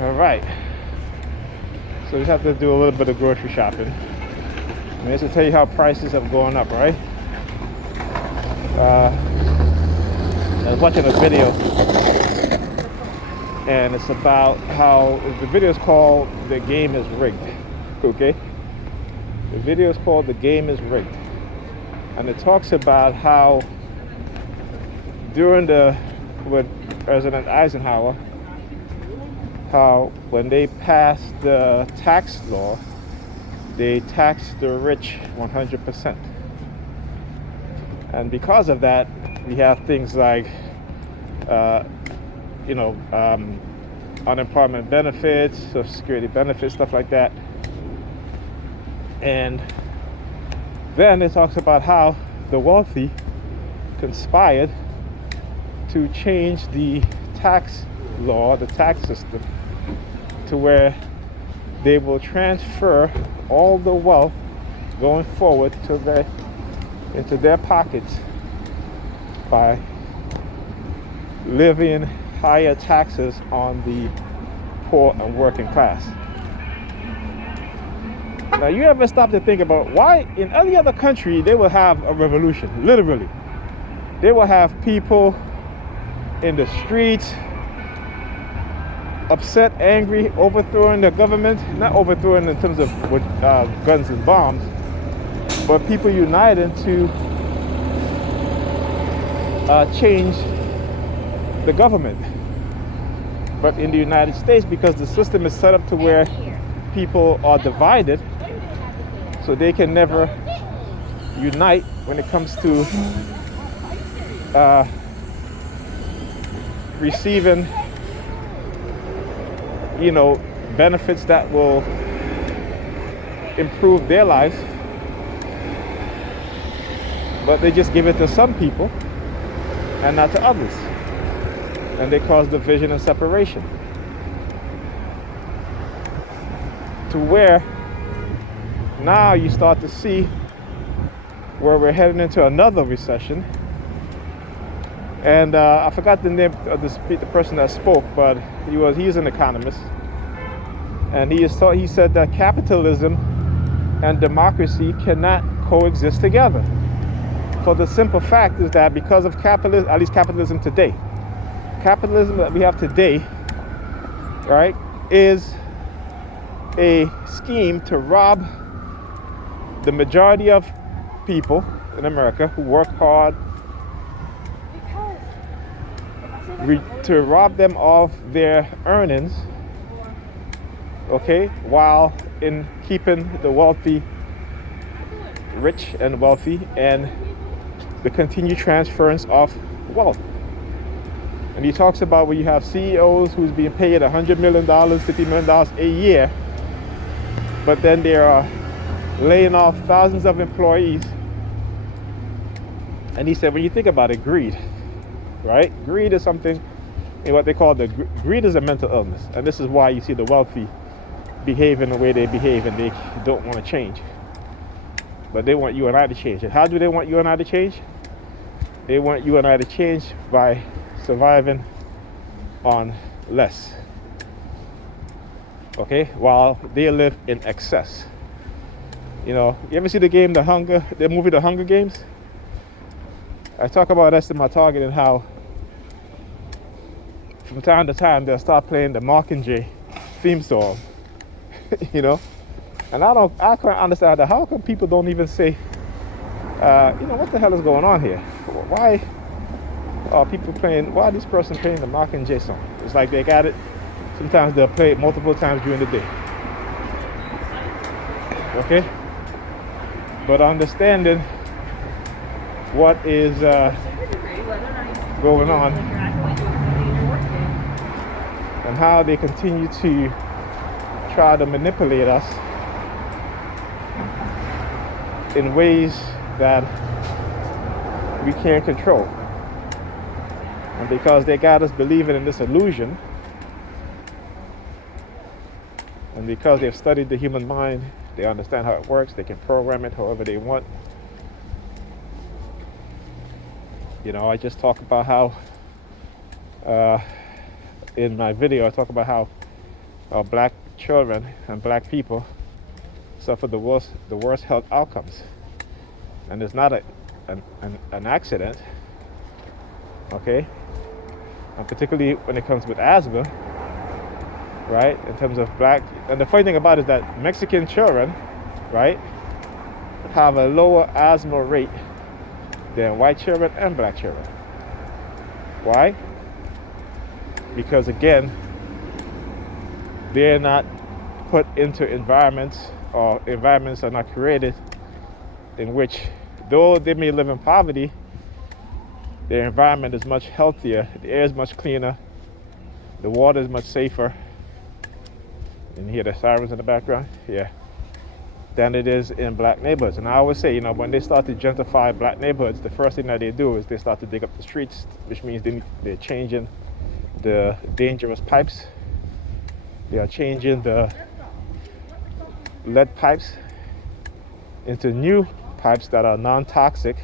All right. So we have to do a little bit of grocery shopping. And just to tell you how prices have gone up, right? I was watching a video, and it's about how the video is called "The Game is Rigged." Okay, the video is called "The Game is Rigged," and it talks about how with President Eisenhower, how when they passed the tax law, they taxed the rich 100%. And because of that, we have things like, unemployment benefits, Social Security benefits, stuff like that. And then it talks about how the wealthy conspired to change the tax law, the tax system, to where they will transfer all the wealth going forward into their pockets by levying higher taxes on the poor and working class. Now, you ever stop to think about why in any other country they will have a revolution? Literally, they will have people in the streets, upset, angry, overthrowing the government. Not overthrowing in terms of with guns and bombs, but people united to change the government. But in the United States, because the system is set up to where people are divided, so they can never unite when it comes to receiving, benefits that will improve their lives, but they just give it to some people and not to others, and they cause division and separation, to where now you start to see where we're heading into another recession. And I forgot the name of the person that spoke, but he's an economist, and he said that capitalism and democracy cannot coexist together. For the simple fact is that because of capitalism, at least capitalism today, capitalism that we have today, right, is a scheme to rob the majority of people in America who work hard, to rob them of their earnings, okay, while in keeping the wealthy rich and wealthy, and the continued transference of wealth. And he talks about where you have CEOs who's being paid $100 million, $50 million a year, but then they are laying off thousands of employees. And he said, when you think about it, greed, right? Greed is something, what they call greed is a mental illness. And this is why you see the wealthy behaving the way they behave, and they don't want to change. But they want you and I to change. And how do they want you and I to change? They want you and I to change by surviving on less, okay, while they live in excess. You ever see the movie The Hunger Games? I talk about that's my target, and how from time to time they'll start playing the Mockingjay theme song, and I can't understand that. How come people don't even say, what the hell is going on here? Why are people playing, why is this person playing the Mockingjay song? It's like they got it. Sometimes they'll play it multiple times during the day. Okay? But understanding what is going on and how they continue to try to manipulate us in ways that we can't control. And because they got us believing in this illusion, and because they've studied the human mind, they understand how it works, they can program it however they want. I just talk about how, in my video, I talk about how black children and black people suffer the worst health outcomes. And it's not an accident, okay? And particularly when it comes with asthma, right? In terms of black, and the funny thing about it is that Mexican children, right, have a lower asthma rate than white children and black children. Why? Because again, they're not put into environments, or environments are not created in which, though they may live in poverty, their environment is much healthier, the air is much cleaner, the water is much safer. And you hear the sirens in the background? Yeah. Than it is in black neighborhoods. And I always say, when they start to gentrify black neighborhoods, the first thing that they do is they start to dig up the streets, which means they're changing the dangerous pipes. They are changing the lead pipes into new pipes that are non-toxic.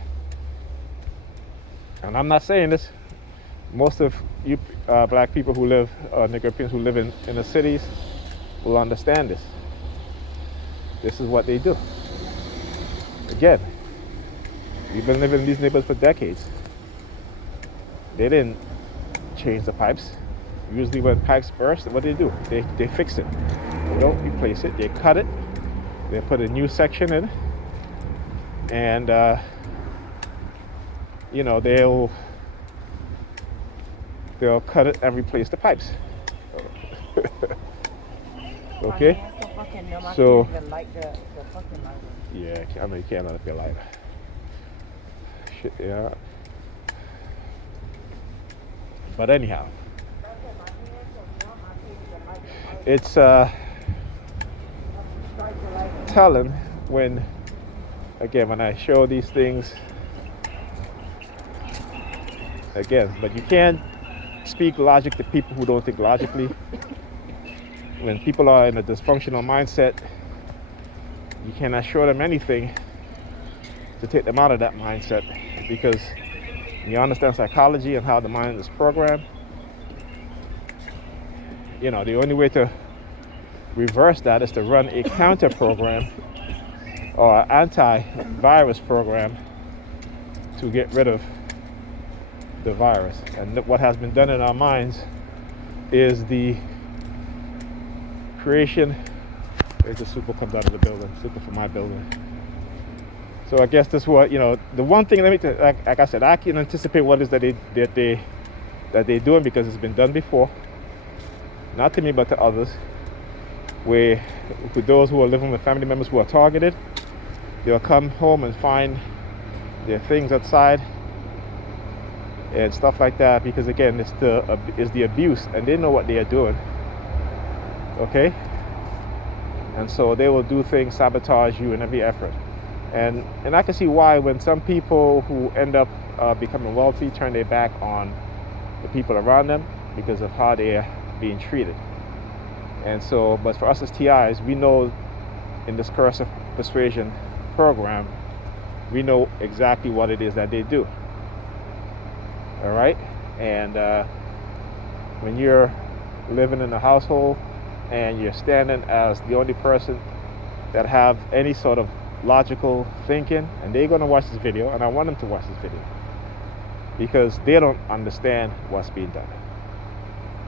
And I'm not saying this. Most of you black people who live, Nigerians who live in the cities will understand this. This is what they do. Again, we've been living in these neighborhoods for decades. They didn't change the pipes. Usually when pipes burst, what do? They fix it. They don't replace it. They cut it. They put a new section in. And, they'll cut it and replace the pipes. Okay? So, yeah, I know you can't let it be lighter. Shit, yeah. But anyhow, it's telling when I show these things again, but you can't speak logic to people who don't think logically. When people are in a dysfunctional mindset, you cannot show them anything to take them out of that mindset, because you understand psychology and how the mind is programmed. The only way to reverse that is to run a counter program or an anti-virus program to get rid of the virus. And what has been done in our minds is the creation. There's the super comes out of the building, super from my building. So I guess this what the one thing. Like I said, I can anticipate what is that they're doing, because it's been done before. Not to me, but to others. Where with those who are living with family members who are targeted, they'll come home and find their things outside and stuff like that, because again, it's the abuse, and they know what they are doing. Okay? And so they will do things, sabotage you in every effort. And I can see why, when some people who end up becoming wealthy turn their back on the people around them because of how they are being treated. And so, but for us as TIs, we know in this Coercive Persuasion Program, we know exactly what it is that they do. All right? And when you're living in a household and you're standing as the only person that have any sort of logical thinking, and they're going to watch this video, and I want them to watch this video, because they don't understand what's being done.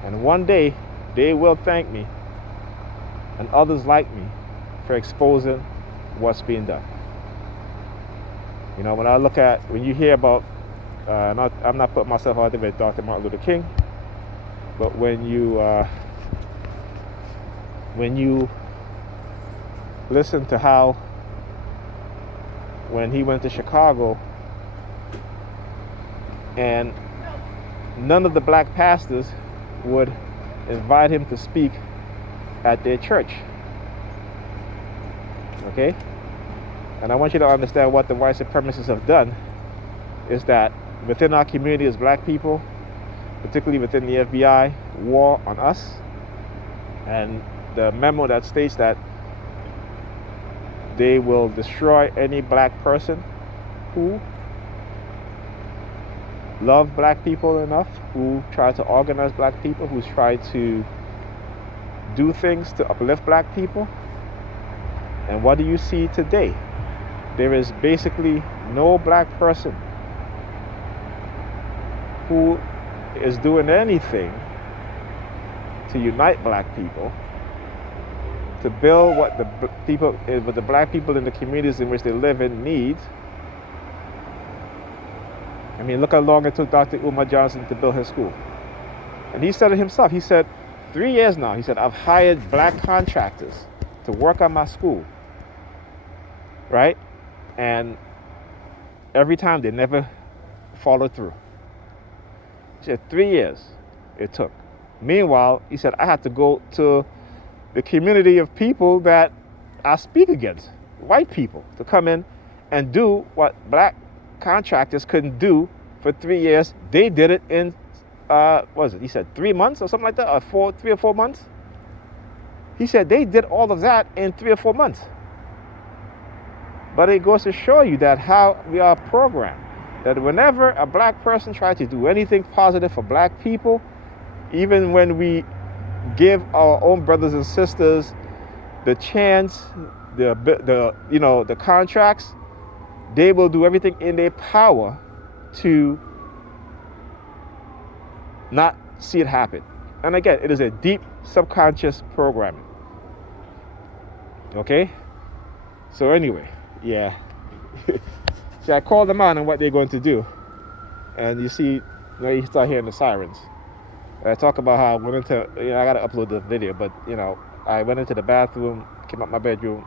And one day they will thank me and others like me for exposing what's being done. When you hear about I'm not putting myself out there with Dr. Martin Luther King, but when you listen to how, when he went to Chicago, and none of the black pastors would invite him to speak at their church. Okay? And I want you to understand what the white supremacists have done is that within our community as black people, particularly within the FBI, war on us, and the memo that states that they will destroy any black person who love black people enough, who try to organize black people, who's tried to do things to uplift black people. And what do you see today? There is basically no black person who is doing anything to unite black people, to build what the black people in the communities in which they live in need. I mean, look how long it took Dr. Umar Johnson to build his school. And he said it himself. He said, 3 years now, he said, I've hired black contractors to work on my school, right? And every time they never followed through. He said 3 years it took. Meanwhile, he said, I had to go to the community of people that I speak against, white people, to come in and do what black contractors couldn't do for 3 years. They did it in, what was it? He said 3 months or something like that, or 3 or 4 months. He said they did all of that in 3 or 4 months. But it goes to show you that how we are programmed, that whenever a black person tries to do anything positive for black people, even when we give our own brothers and sisters the chance, the contracts, they will do everything in their power to not see it happen. And again, it is a deep subconscious programming. Okay? So anyway, yeah. See, I called them out on what they're going to do. And you see, you start hearing the sirens. I talk about how I went into, I got to upload the video, but, I went into the bathroom, came out my bedroom,